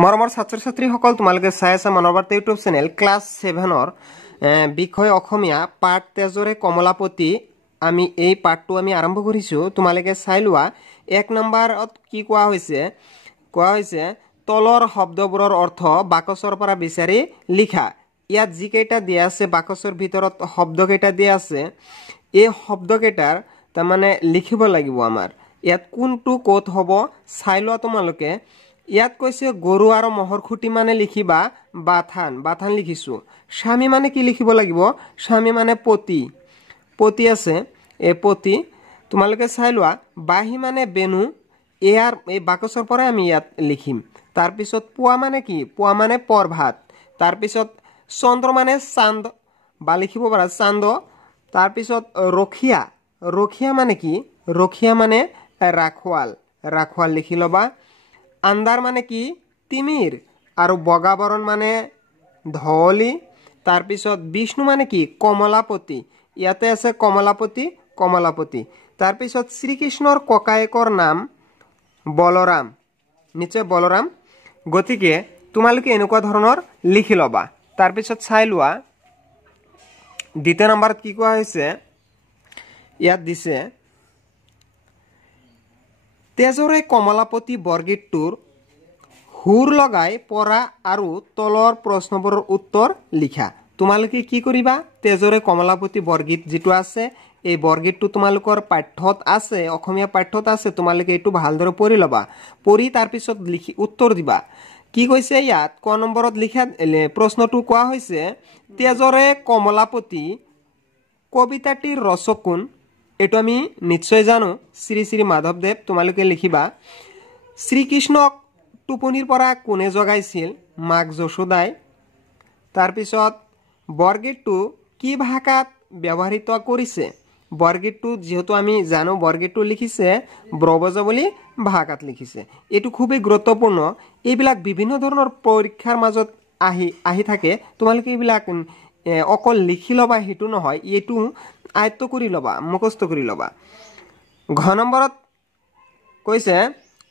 মৰমৰ ছাত্ৰ ছাত্ৰীসকল তোমালোকে চাই আছা মনোবাৰ্তা ইউটিউব চেনেল ক্লাছ 7ৰ বিষয় অসমীয়া পাঠ তেজৰে কমলাপতি আমি এই পাঠটো আমি আৰম্ভ কৰিছো তোমালোকে চাই লোৱা 1 নম্বৰত কি কোৱা হৈছে তলৰ শব্দবোৰৰ অৰ্থ বাকচৰ পৰা বিচাৰি লিখা ইয়াত যি কেইটা দিয়া আছে বাকচৰ ভিতৰত শব্দ কেইটা দিয়া আছে এই শব্দ কেইটাৰ তাৰ মানে লিখিব লাগিব আমাৰ ইয়াত কোনটো কোট হ'ব চাই লোৱা তোমালোকে ইয়াত কৈছে গৰু আৰু মহৰ খুটি মানে লিখিবা বাথান লিখিছো স্বামী মানে কি লিখিব লাগিব স্বামী মানে পতি আছে এই পতি তোমালোকে চাই লোৱা বাহি মানে বেনু ইয়াৰ এই বাকচৰ পৰা আমি ইয়াত লিখিম তাৰ পিছত পোৱা মানে কি পোৱা মানে পৰভাত তাৰ পিছত চন্দ্ৰ মানে চান্দ বা লিখিব পাৰা চান্দ তাৰ পিছত ৰখিয়া মানে কি ৰখিয়া মানে ৰাখৱাল লিখি লবা আন্দাৰ মানে কি তিমিৰ আৰু বগাবৰণ মানে ধলি তাৰ পিছত বিষ্ণু মানে কি কমলাপতি ইয়াতে আছে কমলাপতি তাৰ পিছত শ্ৰীকৃষ্ণৰ ককায়েকৰ নাম বলৰাম নিশ্চয় বলৰাম গতিকে তোমালোকে এনেকুৱা ধৰণৰ লিখি লবা তাৰ পিছত চাই লোৱা দ্বিতীয় নম্বৰত কি কোৱা হৈছে ইয়াত দিছে তেজৰে কমলাপতি বৰগীতটোৰ হুৰ লগাই পঢ়া আৰু তলৰ প্ৰশ্নবোৰৰ উত্তৰ লিখা তোমালোকে কি কৰিবা তেজৰে কমলাপতি বৰগীত যেটো আছে এই বৰগীতটো তোমালোকৰ পাঠ্যত আছে অসমীয়া পাঠ্যত আছে তোমালোকে এটো ভালদৰে পঢ়ি লবা পঢ়ি তাৰ পিছত লিখি উত্তৰ দিবা কি কৈছে ইয়াত ক নম্বৰত লিখা প্ৰশ্নটো কোৱা হৈছে তেজৰে কমলাপতি কবিতাটিৰ ৰচক কোন এটো আমি নিশ্চয় জানো শ্ৰী শ্ৰী মাধৱদেৱ তোমালোকে লিখিবা শ্ৰীকৃষ্ণক টোপনিৰ পৰা কোনে জগাইছিল মাক যশোদাই তাৰ পিছত বৰগীতটো কি ভাষাত ব্যৱহৃত কৰিছে বৰগীতটো যেহেতু আমি জানো বৰগীতটো লিখিছে ব্ৰবজাৱলী ভাষাত লিখিছে এটো খুবই গুৰুত্বপূৰ্ণ এইবিলাক বিভিন্ন ধৰণৰ পৰীক্ষাৰ মাজত আহি থাকে তোমালোকে এইবিলাক অকল লিখি লবা হেতু নহয় এটো আয়ত্ত কৰি লবা মুখস্থ কৰি লবা ঘ নম্বৰত কৈছে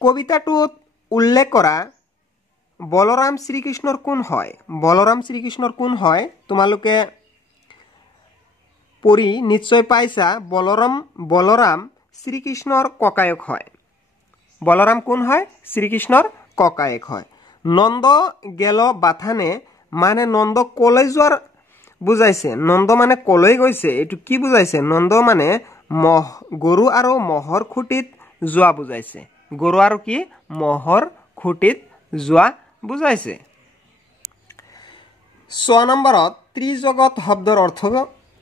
কবিতাটোত উল্লেখ কৰা বলৰাম শ্ৰীকৃষ্ণৰ কোন হয় তোমালোকে পঢ়ি নিশ্চয় পাইছা বলৰাম শ্ৰীকৃষ্ণৰ ককায়েক হয় বলৰাম কোন হয় শ্ৰীকৃষ্ণৰ ককায়েক হয় নন্দ গেল বাথানে মানে নন্দ কলৈ যোৱাৰ বুজাইছে নন্দ মানে কলৈ গৈছে এটো কি বুজাইছে নন্দ মানে গৰু আৰু মহৰ খুটিত যোৱা বুজাইছে গৰু আৰু কি মহৰ খুটিত যোৱা বুজাইছে 6 নম্বৰত ত্ৰিজগত শব্দৰ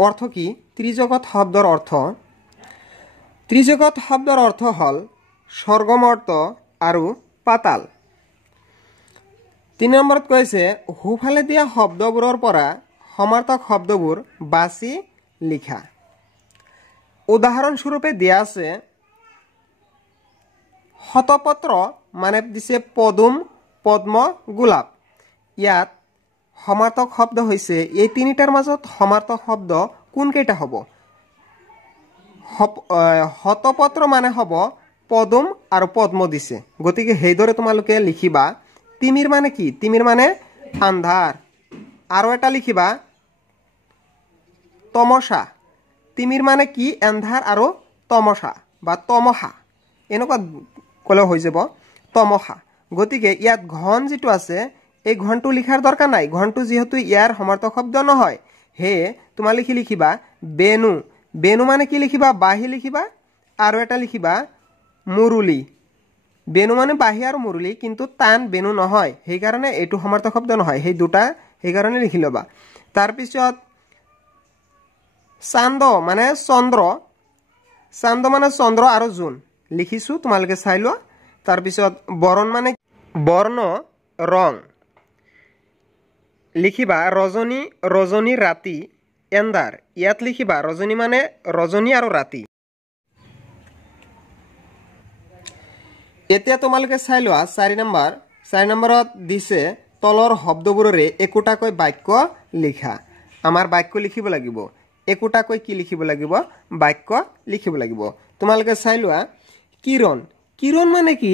অৰ্থ কি ত্ৰিজগত শব্দৰ অৰ্থ হল স্বৰ্গমৰ্ত আৰু পাতাল 3 নম্বৰত কৈছে হুফালে দিয়া শব্দবোৰৰ পৰা সমাৰ্থক শব্দবোৰ বাছি লিখা উদাহৰণ স্বৰূপে দিয়া আছে শতপত্ৰ মানে দিছে পদ্ম গোলাপ ইয়াত সমাৰ্থক শব্দ হৈছে এই তিনিটাৰ মাজত সমাৰ্থক শব্দ কোন কেইটা হ'ব শতপত্ৰ মানে হ'ব পদম আৰু পদ্ম দিছে গতিকে হেইদৰে তোমালোকে লিখিবা তিমিৰ মানে কি তিমিৰ মানে আন্ধাৰ আৰু এটা লিখিবা তমসা তিমিৰ মানে কি আন্ধাৰ আৰু তমসা বা তমহা এনেকুৱা কলে হৈ যাব তমহা গতিকে ইয়াত ঘন যেটো আছে এই ঘনটো লিখাৰ দৰকাৰ নাই ঘনটো যেহেতু ইয়াৰ সমাৰ্থক শব্দ নহয় হে তোমালোকে লিখিবা বেনু মানে কি লিখিবা বাহি লিখিবা আৰু এটা লিখিবা মুৰুলি বেনু মানে বাহি আৰু মুৰুলি কিন্তু টান বেনু নহয় সেই কাৰণে এটো সমাৰ্থক শব্দ নহয় সেই দুটা সেই কাৰণে লিখি লবা তাৰ পিছত চান্দ মানে চন্দ্ৰ আৰু জুন লিখিছো তোমালোকে চাই লোৱা তাৰ পিছত বৰণ মানে বৰ্ণ ৰং লিখিবা ৰজনী ৰাতি এন্দাৰ ইয়াত লিখিবা ৰজনী মানে ৰজনী আৰু ৰাতি এতিয়া তোমালোকে চাই লোৱা 4 নম্বৰত দিছে তলৰ শব্দবোৰৰে একোটাকৈ বাক্য লিখা আমাৰ বাক্য লিখিব লাগিব একোটাকৈ কি লিখিব লাগিব বাক্য লিখিব লাগিব তোমালোকে চাই লোৱা কিৰণ মানে কি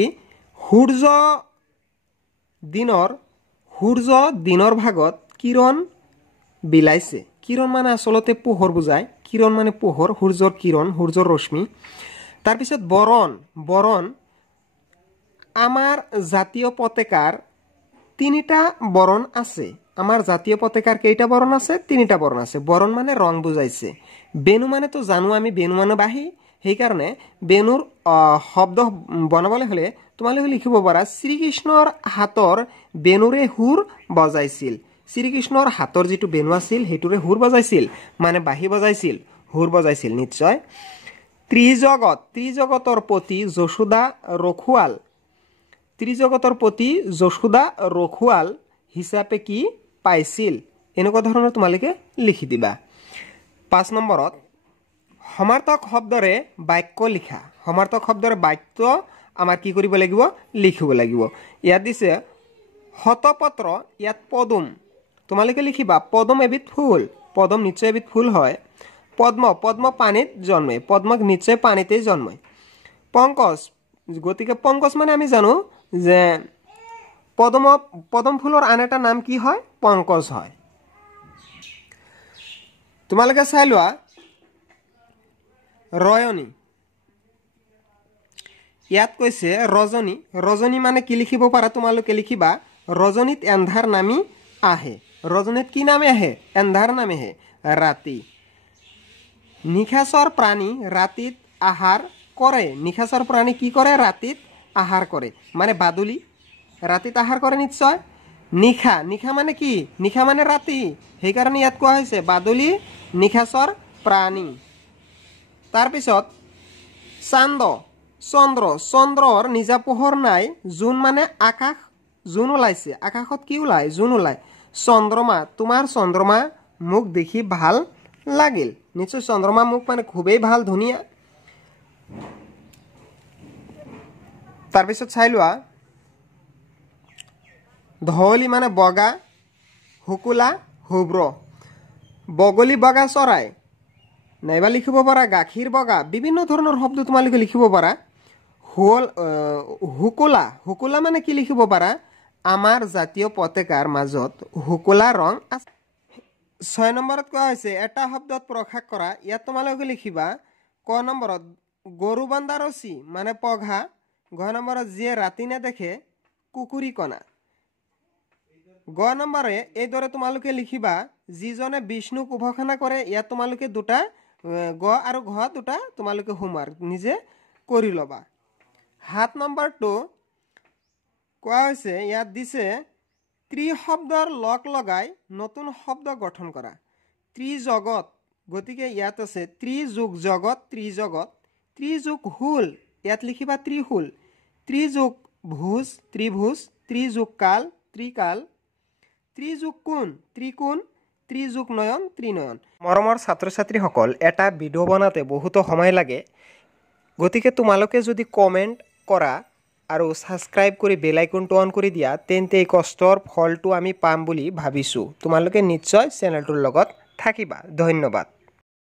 সূৰ্য দিনৰ সূৰ্য দিনৰ ভাগত কিৰণ বিলাইছে কিৰণ মানে আসলতে পোহৰ বুজায় কিৰণ মানে পোহৰ সূৰ্যৰ কিৰণ সূৰ্যৰ ৰশ্মি তাৰপিছত বৰণ আমাৰ জাতীয় পতাকাৰ তিনিটা বৰণ আছে আমাৰ জাতীয় পতাকাৰ কেইটা বৰণ আছে তিনিটা বৰণ আছে বৰণ মানে ৰং বুজাইছে বেনু মানে তো জানো আমি বেনু মানে বাহি সেই কাৰণে বেনুৰ শব্দ বনাবলৈ হলে তোমালোকে লিখিব পাৰা শ্ৰীকৃষ্ণৰ হাতৰ বেনুৰে হুৰ বজাইছিল শ্ৰীকৃষ্ণৰ হাতৰ যেটো বেনু আছিল হেতুৰে হুৰ বজাইছিল মানে বাহি বজাইছিল হুৰ বজাইছিল নিশ্চয় ত্ৰিজগতৰ প্ৰতি যশোদা ৰখুৱাল হিচাপে কি পাইছিল এনেকুৱা ধৰণৰ তোমালোকে লিখি দিবা 5 নম্বৰত সমাৰ্থক শব্দৰে বাক্য লিখা সমাৰ্থক শব্দৰে বাক্য আমাৰ কি কৰিব লাগিব লিখিব লাগিব ইয়াত দিছে হতপত্ৰ ইয়াত পদুম তোমালোকে লিখিবা পদম এবিধ ফুল পদম নিশ্চয় এবিধ ফুল হয় পদ্ম পানীত জন্মে পদ্মক নিশ্চয় পানীতেই জন্মে পংকজ গতিকে পংকজ মানে আমি জানো যে পদম ফুলৰ আন এটা নাম কি হয় পংকজ হয় তোমালোকে চাই লোৱা ৰয়নী ইয়াত কৈছে ৰজনী মানে কি লিখিব পাৰা তোমালোকে লিখিবা ৰজনীত এন্ধাৰ নামি আহে ৰজনীত কি নামে আহে এন্ধাৰ নামে আহে ৰাতি নিশাচৰ প্ৰাণী ৰাতিত আহাৰ কৰে নিশাচৰ প্ৰাণী কি কৰে ৰাতিত আহাৰ কৰে মানে বাদুলি ৰাতিত আহাৰ কৰে নিশ্চয় নিশা মানে কি নিশা মানে ৰাতি সেই কাৰণে ইয়াত কোৱা হৈছে বাদুলি নিশাচৰ প্ৰাণী তাৰ পিছত চন্দ্ৰৰ নিজা পোহৰ নাই জোন মানে আকাশ জোন ওলাইছে আকাশত কি ওলাই জোন ওলাই চন্দ্ৰমা তোমাৰ চন্দ্ৰমা মুখ দেখি ভাল লাগিল নিশ্চয় চন্দ্ৰমা মুখ মানে খুবেই ভাল ধুনীয়া তাৰ পিছত চাই লোৱা ধলি মানে বগা হুকুলা হুব্ৰ বগলী বগা চৰাই নাইবা লিখিব পাৰা গাখীৰ বগা বিভিন্ন ধৰণৰ শব্দ তোমালোকে লিখিব পাৰা হুকুলা মানে কি লিখিব পাৰা আমাৰ জাতীয় পতাকাৰ মাজত হুকুলা ৰং আছে 6 নম্বৰত কোৱা হৈছে এটা শব্দত প্ৰকাশ কৰা ইয়াত তোমালোকে লিখিবা ক নম্বৰত গৰু বান্ধা ৰছী মানে পঘা গ নম্বৰত যিয়ে ৰাতি নেদেখে কুকুৰী কণা গ নম্বৰে এইদৰে তোমালোকে লিখিবা যিজনে বিষ্ণুক উপাসনা কৰে ইয়াত তোমালোকে দুটা গ আৰু ঘ দুটা তোমালোকে হোমৱৰ্ক নিজে কৰি ল'বা 7 নম্বৰটো কোৱা হৈছে ইয়াত দিছে ত্ৰিশব্দৰ লগ লগাই নতুন শব্দ গঠন কৰা ত্ৰিজগত গতিকে ইয়াত আছে ত্ৰিযুগ জগত ত্ৰিযুগ হুল ইয়াত লিখিবা ত্ৰিহুল ত্ৰিযুগ ভুজ ত্ৰিভুজ ত্ৰিযুগ কাল ত্ৰিকাল ত্ৰিযুগ কোণ ত্ৰিকোণ ত্ৰিযুগ নয়ন ত্ৰিনয়ন মৰমৰ ছাত্ৰ ছাত্ৰীসকল এটা ভিডিঅ' বনাতে বহুত সময় লাগে গতিকে তোমালোকে যদি কমেণ্ট কৰা আৰু সাবস্ক্ৰাইব কৰি বেল আইকনটো অন কৰি দিয়া তেন্তে এই কষ্টৰ ফলটো আমি পাম বুলি ভাবিছোঁ তোমালোকে নিশ্চয় চেনেলটোৰ লগত থাকিবা ধন্যবাদ